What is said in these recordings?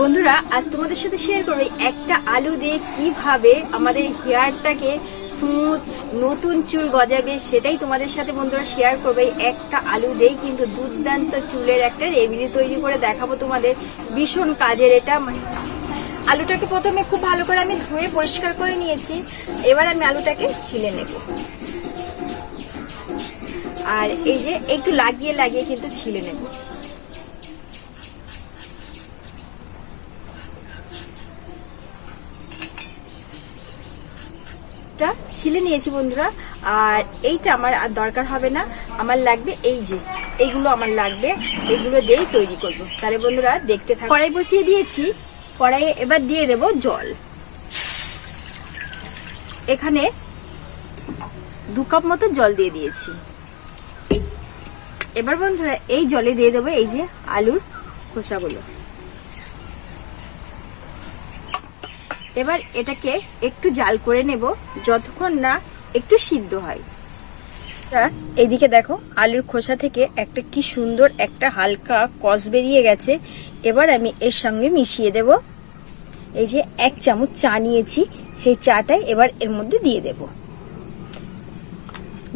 বন্ধুরা আজ তোমাদের সাথে শেয়ার করব একটা আলু দিয়ে কিভাবে আমাদের হেয়ারটাকে স্মুথ নতুন চুল গজাবে, সেটাই তোমাদের সাথে বন্ধুরা শেয়ার করবে। একটা আলু দিয়েই কিন্তু দুর্দান্ত চুলের একটা রেমেডি তৈরি করে দেখাবো তোমাদের, ভীষণ কাজের এটা। আলুটাকে প্রথমে খুব ভালো করে আমি ধুয়ে পরিষ্কার করে নিয়েছি। এবার আমি আলুটাকে ছিলে নেব, আর এই যে একটু লাগিয়ে লাগিয়ে কিন্তু ছিলে নেব। ছিলে নিয়েছি বন্ধুরা, আর এইটা আমার আর দরকার হবে না। আমার লাগবে এই যে এইগুলো আমার লাগবে, এগুলো দিয়েই তৈরি করব। তাহলে বন্ধুরা দেখতে থাকো। কড়াই বসিয়ে দিয়েছি, কড়াইয়ে এবার দিয়ে দেব জল। এখানে 2 কাপ মতো জল দিয়ে দিয়েছি। এবার বন্ধুরা এই জলে দিয়ে দেবো এই যে আলুর খোসাগুলো। এবার এটাকে একটু জাল করে নেব যতক্ষণ না একটু সিদ্ধ হয়। এইদিকে দেখো আলুর খোসা থেকে একটা কি সুন্দর একটা হালকা কষ বেরিয়ে গেছে। এবার আমি এর সঙ্গে মিশিয়ে দেব এই যে 1 চামচ চা নিয়েছি, সেই চাটাই এবার এর মধ্যে দিয়ে দেব,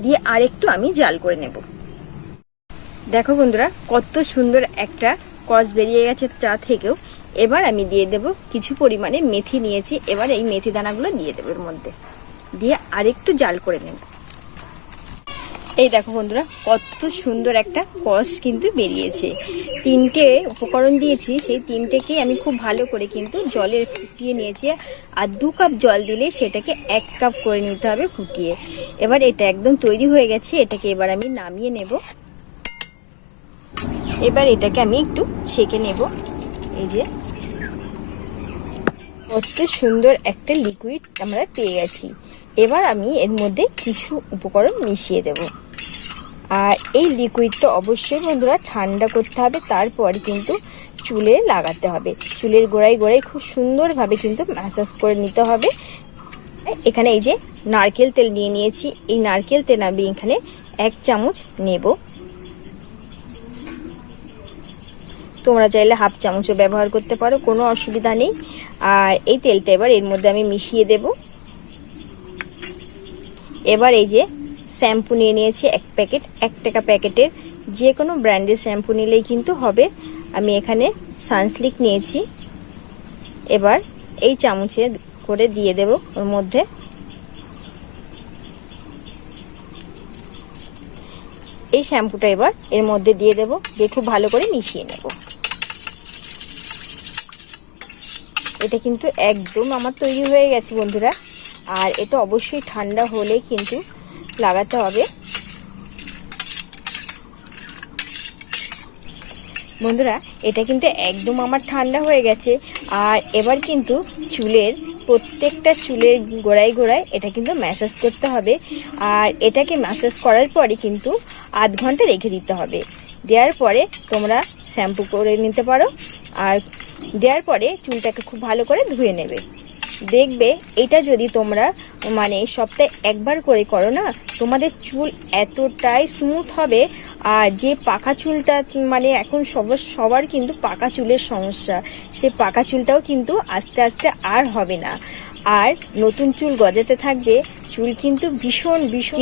দিয়ে আরেকটু আমি জাল করে নেব। দেখো বন্ধুরা কত সুন্দর একটা কষ বেরিয়ে গেছে চা থেকেও। এবার আমি দিয়ে দেব কিছু পরিমাণে মেথি নিয়েছি। এবার এই মেথি দানাগুলো দিয়ে দেবো এর মধ্যে, দিয়ে আরেকটু জাল করে নেব। এই দেখো বন্ধুরা কত সুন্দর একটা কষ কিন্তু বেরিয়েছে। 3টে উপকরণ দিয়েছি, সেই 3টেকেই আমি খুব ভালো করে কিন্তু জলে ফুটিয়ে নিয়েছি। আর 2 কাপ জল দিলে সেটাকে 1 কাপ করে নিতে হবে ফুটিয়ে। এবার এটা একদম তৈরি হয়ে গেছে, এটাকে এবার আমি নামিয়ে নেব। এবার এটাকে আমি একটু ছেঁকে নেব। এই যে কত সুন্দর একটা লিকুইড আমরা পেয়ে গেছি। এবার আমি এর মধ্যে কিছু উপকরণ মিশিয়ে দেব। আর এই লিকুইডটা অবশ্যই বন্ধুরা ঠান্ডা করতে হবে, তারপর কিন্তু চুলে লাগাতে হবে। চুলের গোড়ায় গোড়ায় খুব সুন্দরভাবে কিন্তু ম্যাসাজ করে নিতে হবে। এখানে এই যে নারকেল তেল নিয়ে নিয়েছি, এই নারকেল তেল আমি এখানে 1 চামচ নেব। তোমরা চাইলে 1/2 চামচও ব্যবহার করতে পারো, কোনো অসুবিধা নেই। আর এই তেলটা এবার এর মধ্যে আমি মিশিয়ে দেব। এবার এই যে শ্যাম্পু নিয়ে নিয়েছি 1 প্যাকেট, 1 টাকা প্যাকেটের যে কোনো ব্র্যান্ডের শ্যাম্পু নিলেই কিন্তু হবে। আমি এখানে সানসিল্ক নিয়েছি। এবার এই চামচে করে দিয়ে দেব ওর মধ্যে। এই শ্যাম্পুটা এবার এর মধ্যে দিয়ে দেব, দিয়ে খুব ভালো করে মিশিয়ে নেব। এটা কিন্তু একদম আমার তৈরি হয়ে গেছে বন্ধুরা। আর এটা অবশ্যই ঠান্ডা হলে কিন্তু লাগাতে হবে। বন্ধুরা এটা কিন্তু একদম আমার ঠান্ডা হয়ে গেছে। আর এবার কিন্তু চুলের প্রত্যেকটা চুলের গোড়ায় গোড়ায় এটা কিন্তু ম্যাসাজ করতে হবে। আর এটাকে ম্যাসাজ করার পরে কিন্তু আধ ঘন্টা রেখে দিতে হবে। দেওয়ার পরে তোমরা শ্যাম্পু করে নিতে পারো। আর দেওয়ার পরে চুলটাকে খুব ভালো করে ধুয়ে নেবে। দেখবে এটা যদি তোমরা মানে সপ্তাহে 1 বার করে করো না, তোমাদের চুল এতটাই স্মুথ হবে। আর যে পাকা চুলটা মানে এখন সবার কিন্তু পাকা চুলের সমস্যা, সে পাকা চুলটাও কিন্তু আস্তে আস্তে আর হবে না। আর নতুন চুল গজাতে থাকবে। চুল কিন্তু ভীষণ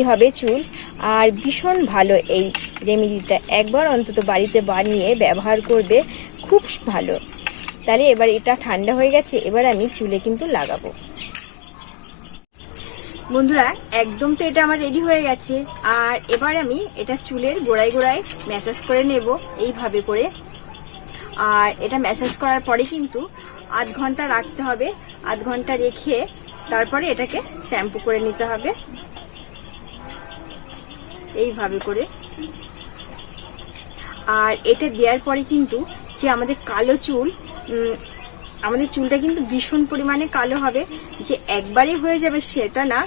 হবে চুল। আর ভীষণ ভালো এই রেমেডিটা, একবার অন্তত বাড়িতে বানিয়ে ব্যবহার করবে, খুব ভালো। তাহলে এবার এটা ঠান্ডা হয়ে গেছে, এবার আমি চুলে কিন্তু লাগাবো। বন্ধুরা একদম তো এটা আমার রেডি হয়ে গেছে। আর এবার আমি এটা চুলের গোড়ায় গোড়ায় ম্যাসাজ করে নেব এইভাবে করে। আর এটা ম্যাসাজ করার পরে কিন্তু আধ ঘন্টা রাখতে হবে। আধ ঘন্টা রেখে তারপরে এটাকে শ্যাম্পু করে নিতে হবে এইভাবে করে। আর এটা দেওয়ার পরে কিন্তু যে আমাদের কালো চুল, আমাদের চুলটা কিন্তু ভীষণ পরিমাণে কালো হবে। যে একবারই হয়ে যাবে সেটা না,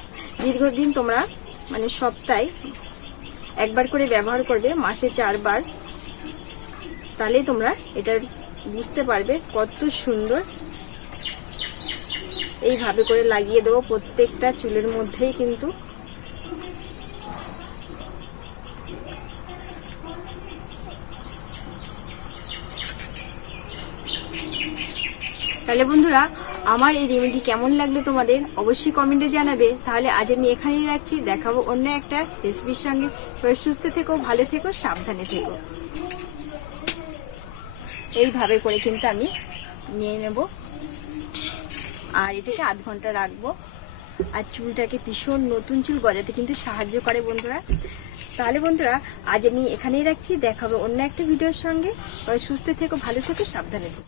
দীর্ঘদিন তোমরা মানে সপ্তাহে 1 বার করে ব্যবহার করবে, মাসে 4 বার। তাহলে তোমরা এটা বুঝতে পারবে কত সুন্দর। এইভাবে করে লাগিয়ে দেবো প্রত্যেকটা চুলের মধ্যেই কিন্তু। তাহলে বন্ধুরা, আমার এই রেমেডি কেমন লাগলো তোমাদের অবশ্যই কমেন্টে জানাবে। তাহলে আজ আমি এখানেই রাখছি, দেখাবো অন্য একটা রেসিপির সঙ্গে। সবাই সুস্থ থেকো, ভালো থেকো, সাবধানে থেকো। এইভাবে করে কিন্তু আমি নিয়ে নেব, আর এটাকে আধ ঘন্টা রাখবো। আর চুলটাকে ভীষণ নতুন চুল গজাতে কিন্তু সাহায্য করে বন্ধুরা। তাহলে বন্ধুরা, আজ আমি এখানেই রাখছি, দেখাবো অন্য একটা ভিডিওর সঙ্গে। সবাই সুস্থ থেকো, ভালো থেকো, সাবধানে থেকো।